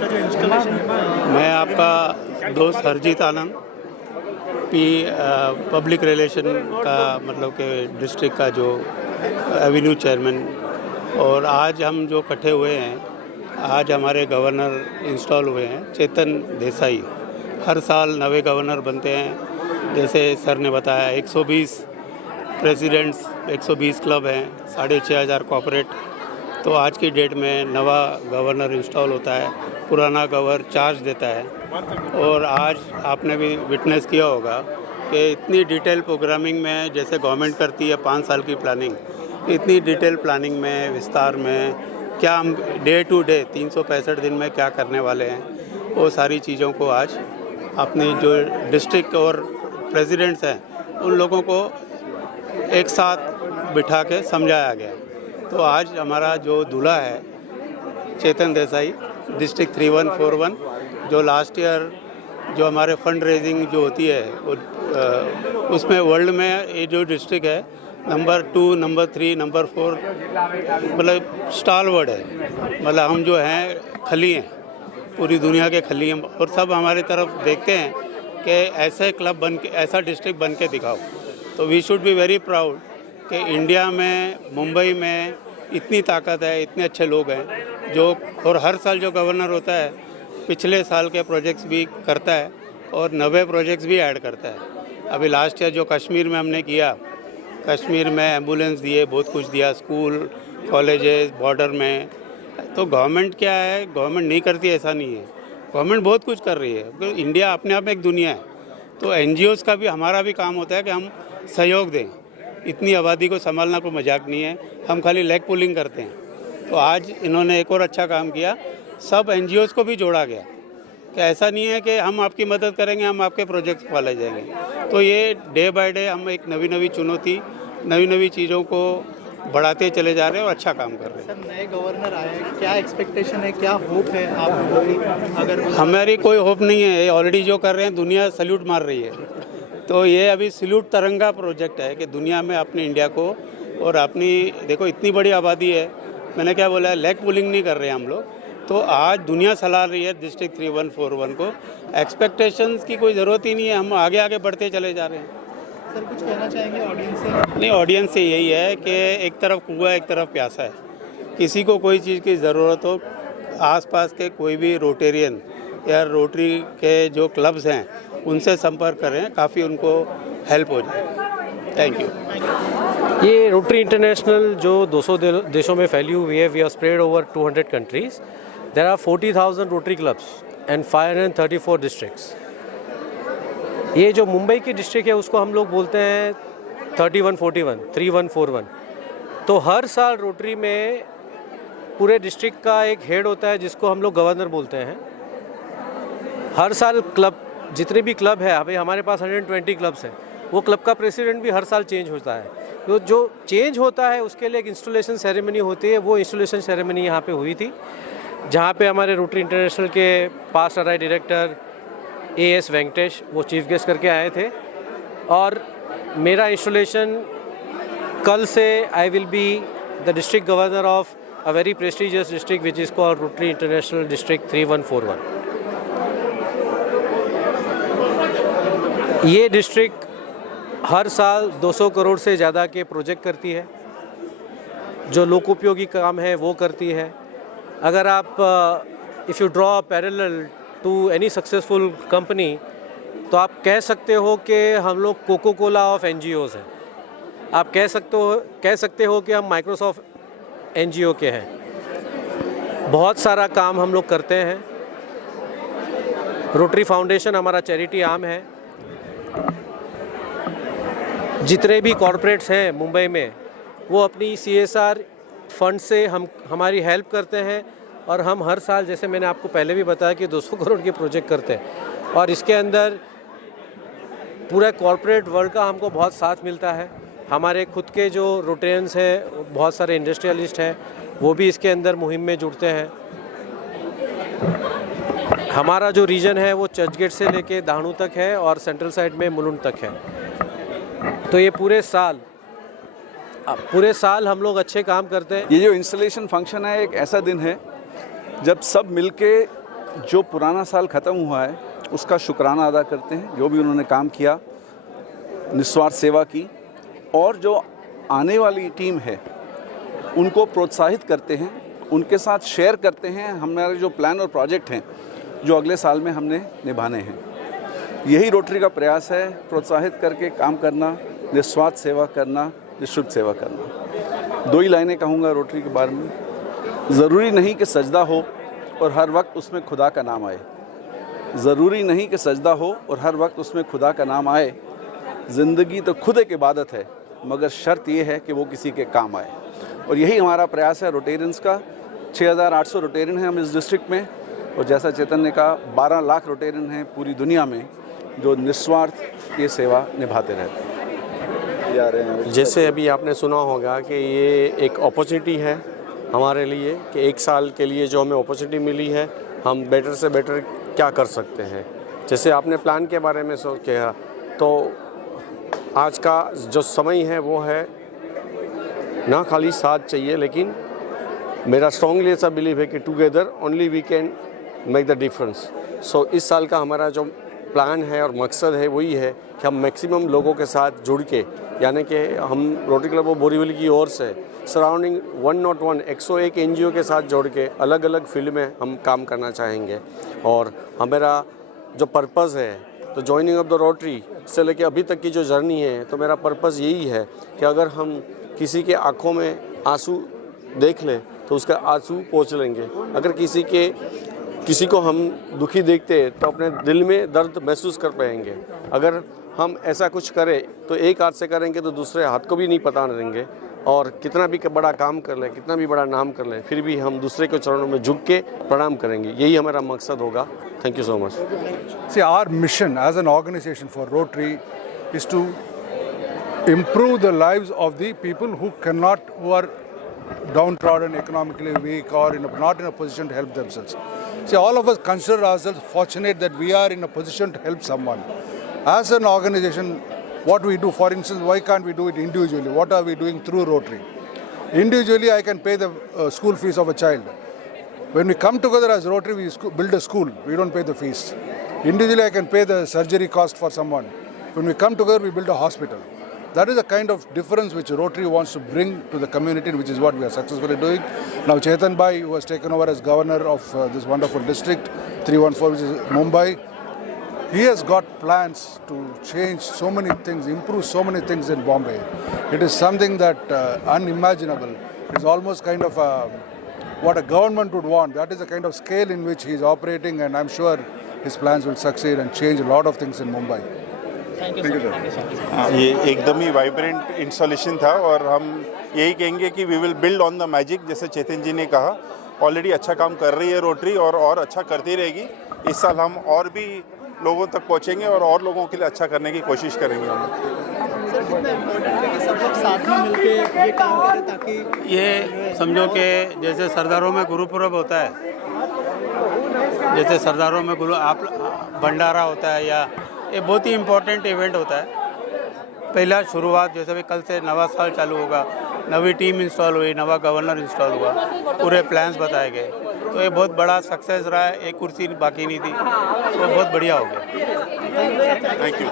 इसका जो इंस्टॉलेशन। मैं आपका दोस्त हरजीत आनंद पब्लिक रिलेशन का मतलब कि डिस्ट्रिक्ट का जो एवेन्यू चेयरमैन, और आज हम जो इकट्ठे हुए हैं, आज हमारे गवर्नर इंस्टॉल हुए हैं चेतन देसाई। हर साल नए गवर्नर बनते हैं, जैसे सर ने बताया 120 प्रेसिडेंट्स, 120 क्लब हैं, 6500 कॉर्पोरेट। तो आज की डेट में नवा गवर्नर इंस्टॉल होता है, पुराना गवर्नर चार्ज देता है। और आज आपने भी विटनेस किया होगा कि इतनी डिटेल प्रोग्रामिंग में जैसे गवर्नमेंट करती है 5 साल की प्लानिंग, इतनी डिटेल प्लानिंग में, विस्तार में क्या हम डे टू डे 365 दिन में क्या करने वाले हैं, वो सारी चीज़ों को आज अपने जो डिस्ट्रिक्ट और प्रेसिडेंट्स हैं उन लोगों को एक साथ बिठा के समझाया गया। तो आज हमारा जो दूल्हा है चेतन देसाई, डिस्ट्रिक्ट 3141, जो लास्ट ईयर जो हमारे फंड रेजिंग जो होती है उसमें वर्ल्ड में ये जो डिस्ट्रिक्ट है नंबर 2, नंबर 3, नंबर 4 मतलब स्टालवर्ड है। मतलब हम जो हैं खली हैं, पूरी दुनिया के खली हैं, और सब हमारी तरफ देखते हैं कि ऐसे क्लब बन के, ऐसा डिस्ट्रिक्ट बन के दिखाओ। तो we should be very proud कि इंडिया में, मुंबई में इतनी ताकत है, इतने अच्छे लोग हैं जो, और हर साल जो गवर्नर होता है पिछले साल के प्रोजेक्ट्स भी करता है और नए प्रोजेक्ट्स भी ऐड करता है। अभी लास्ट ईयर जो कश्मीर में हमने किया, कश्मीर में एम्बुलेंस दिए, बहुत कुछ दिया, स्कूल, कॉलेजेस, बॉर्डर में। तो गवर्नमेंट क्या है, गवर्नमेंट नहीं करती ऐसा नहीं है, गवर्नमेंट बहुत कुछ कर रही है। तो इंडिया अपने आप में एक दुनिया है। तो NGOs का भी, हमारा भी काम होता है कि हम सहयोग दें। इतनी आबादी को संभालना कोई मजाक नहीं है, हम खाली लेग पुलिंग करते हैं। तो आज इन्होंने एक और अच्छा काम किया, सब NGOs को भी जोड़ा गया कि ऐसा नहीं है कि हम आपकी मदद करेंगे, हम आपके प्रोजेक्ट्स वाले जाएंगे। तो ये डे बाय डे हम एक नई चुनौती, नई चीज़ों को बढ़ाते चले जा रहे हैं और अच्छा काम कर रहे हैं। सर, नए गवर्नर आए हैं, क्या एक्सपेक्टेशन है, क्या होप है आप लोगों की? अगर हमारी कोई होप नहीं है, ये ऑलरेडी जो कर रहे हैं दुनिया सल्यूट मार रही है। तो ये अभी सल्यूट तिरंगा प्रोजेक्ट है कि दुनिया में अपने इंडिया को, और अपनी देखो इतनी बड़ी आबादी है, मैंने क्या बोला है, लेग पुलिंग नहीं कर रहे हैं हम लोग। तो आज दुनिया सलाह रही है डिस्ट्रिक्ट 3141 को, एक्सपेक्टेशंस की कोई ज़रूरत ही नहीं है, हम आगे आगे बढ़ते चले जा रहे हैं। सर, कुछ कहना चाहेंगे ऑडियंस से? नहीं, ऑडियंस से यही है कि एक तरफ कुआं, एक तरफ प्यासा है। किसी को कोई चीज़ की ज़रूरत हो, आसपास के कोई भी रोटेरियन या रोटरी के जो क्लब्स हैं उनसे संपर्क करें, काफ़ी उनको हेल्प हो जाए। Thank you. ये रोटरी इंटरनेशनल जो 200 देशों में फैली हुई है, we are spread over 200 countries. There are 40,000 Rotary clubs and 534 districts. ये जो मुंबई की डिस्ट्रिक्ट है उसको हम लोग बोलते हैं 3141। तो हर साल रोटरी में पूरे डिस्ट्रिक्ट का एक हेड होता है जिसको हम लोग गवर्नर बोलते हैं। हर साल क्लब, जितने भी क्लब है, अभी हमारे पास 120 क्लब्स हैं, वो क्लब का प्रेसिडेंट भी हर साल चेंज होता है। तो जो चेंज होता है उसके लिए एक इंस्टॉलेशन सेरेमनी होती है। वो इंस्टॉलेशन सेरेमनी यहाँ पे हुई थी, जहाँ पे हमारे रोटरी इंटरनेशनल के past RI director AS Venkatesh वो चीफ गेस्ट करके आए थे। और मेरा इंस्टॉलेशन कल से I will be the district governor of a very prestigious district which is called rotary international district 3141। ये डिस्ट्रिक्ट हर साल 200 करोड़ से ज़्यादा के प्रोजेक्ट करती है, जो लोकोपयोगी काम है वो करती है। अगर आप if you draw parallel to any successful company, तो आप कह सकते हो कि हम लोग कोको कोला ऑफ NGOs हैं। आप कह सकते हो कि हम माइक्रोसॉफ्ट NGO के हैं। बहुत सारा काम हम लोग करते हैं। रोटरी फाउंडेशन हमारा चैरिटी आर्म है। जितने भी कॉरपोरेट्स हैं मुंबई में, वो अपनी CSR फंड से हमारी हेल्प करते हैं। और हम हर साल, जैसे मैंने आपको पहले भी बताया, कि 200 करोड़ के प्रोजेक्ट करते हैं। और इसके अंदर पूरा कॉरपोरेट वर्ल्ड का हमको बहुत साथ मिलता है। हमारे खुद के जो रोटेरियंस हैं, बहुत सारे इंडस्ट्रियलिस्ट हैं, वो भी इसके अंदर मुहिम में जुड़ते हैं। हमारा जो रीजन है वो चर्चगेट से लेके दाहणू तक है और सेंट्रल साइड में मुलुंड तक है। तो ये पूरे साल हम लोग अच्छे काम करते हैं। ये जो इंस्टॉलेशन फंक्शन है, एक ऐसा दिन है जब सब मिलके जो पुराना साल ख़त्म हुआ है उसका शुक्राना अदा करते हैं, जो भी उन्होंने काम किया, निस्वार्थ सेवा की, और जो आने वाली टीम है उनको प्रोत्साहित करते हैं, उनके साथ शेयर करते हैं हमारे जो प्लान और प्रोजेक्ट हैं जो अगले साल में हमने निभाने हैं। यही रोटरी का प्रयास है, प्रोत्साहित करके काम करना, निस्वार्थ सेवा करना, निःशुल्क सेवा करना। 2 ही लाइनें कहूँगा रोटरी के बारे में। ज़रूरी नहीं कि सजदा हो और हर वक्त उसमें खुदा का नाम आए। ज़रूरी नहीं कि सजदा हो और हर वक्त उसमें खुदा का नाम आए। ज़िंदगी तो खुद एक इबादत है, मगर शर्त ये है कि वो किसी के काम आए। और यही हमारा प्रयास है रोटेरियंस का। 6800 रोटेरियन हैं हम इस डिस्ट्रिक्ट में, और जैसा चेतन ने कहा 12 लाख रोटेरियन हैं पूरी दुनिया में जो निस्वार्थ ये सेवा निभाते रहते हैं। जैसे अभी आपने सुना होगा कि ये एक अपॉर्चुनिटी है हमारे लिए कि 1 साल के लिए जो हमें अपॉर्चुनिटी मिली है, हम बेटर से बेटर क्या कर सकते हैं। जैसे आपने प्लान के बारे में सोच किया, तो आज का जो समय है वो है ना खाली साथ चाहिए, लेकिन मेरा स्ट्रॉन्गली ऐसा बिलीव है कि together only we can make the difference. So इस साल का हमारा जो प्लान है और मकसद है वही है कि हम मैक्सिमम लोगों के साथ जुड़ के, यानी कि हम रोटरी क्लब ऑफ बोरीवली की ओर से सराउंडिंग 101 NGO के साथ जोड़ के अलग अलग फील्ड में हम काम करना चाहेंगे। और हमारा जो पर्पज़ है, तो जॉइनिंग ऑफ द रोटरी से लेके अभी तक की जो जर्नी है, तो मेरा पर्पज़ यही है कि अगर हम किसी के आँखों में आंसू देख लें तो उसका आंसू पोंछ लेंगे। अगर किसी को हम दुखी देखते तो अपने दिल में दर्द महसूस कर पाएंगे। अगर हम ऐसा कुछ करें तो एक हाथ से करेंगे तो दूसरे हाथ को भी नहीं पता देंगे, और कितना भी बड़ा काम कर ले, कितना भी बड़ा नाम कर ले, फिर भी हम दूसरे के चरणों में झुक के प्रणाम करेंगे। यही हमारा मकसद होगा। Thank you so much. See, our mission as an organization for Rotary is to improve the lives of the people who are downtrodden, economically weak, or not in a position to help themselves. See, all of us consider ourselves fortunate that we are in a position to help someone. As an organization, what we do, for instance, why can't we do it individually? What are we doing through Rotary? Individually, I can pay the school fees of a child. When we come together as Rotary, we build a school. We don't pay the fees. Individually, I can pay the surgery cost for someone. When we come together, we build a hospital. That is the kind of difference which Rotary wants to bring to the community, which is what we are successfully doing. Now, Chetan Bhai, who has taken over as governor of this wonderful district, 314, which is Mumbai, he has got plans to change so many things, improve so many things in Bombay. It is something that unimaginable. It's almost kind of what a government would want. That is the kind of scale in which he is operating, and I'm sure his plans will succeed and change a lot of things in Mumbai. Thank you sir. ये एकदम ही vibrant installation था, और हम यही कहेंगे कि we will build on the magic. जैसे चेतन जी ने कहा, ऑलरेडी अच्छा काम कर रही है रोटरी, और अच्छा करती रहेगी। इस साल हम और भी लोगों तक पहुंचेंगे और लोगों के लिए अच्छा करने की कोशिश करेंगे हम। सर, कितना इम्पोर्टेंट है कि सब लोग साथ में मिलके ये काम करें, ताकि ये समझो कि जैसे सरदारों में गुरुपुरब होता है, जैसे सरदारों में भंडारा होता है, या ये बहुत ही इम्पोर्टेंट इवेंट होता है। पहला शुरुआत जैसे भी कल से नवा साल चालू होगा, नवी टीम इंस्टॉल हुई, नवा गवर्नर इंस्टॉल हुआ, पूरे प्लान्स बताए गए, तो ये बहुत बड़ा सक्सेस रहा है। एक कुर्सी बाकी नहीं थी, तो बहुत बढ़िया हो गया। Thank you.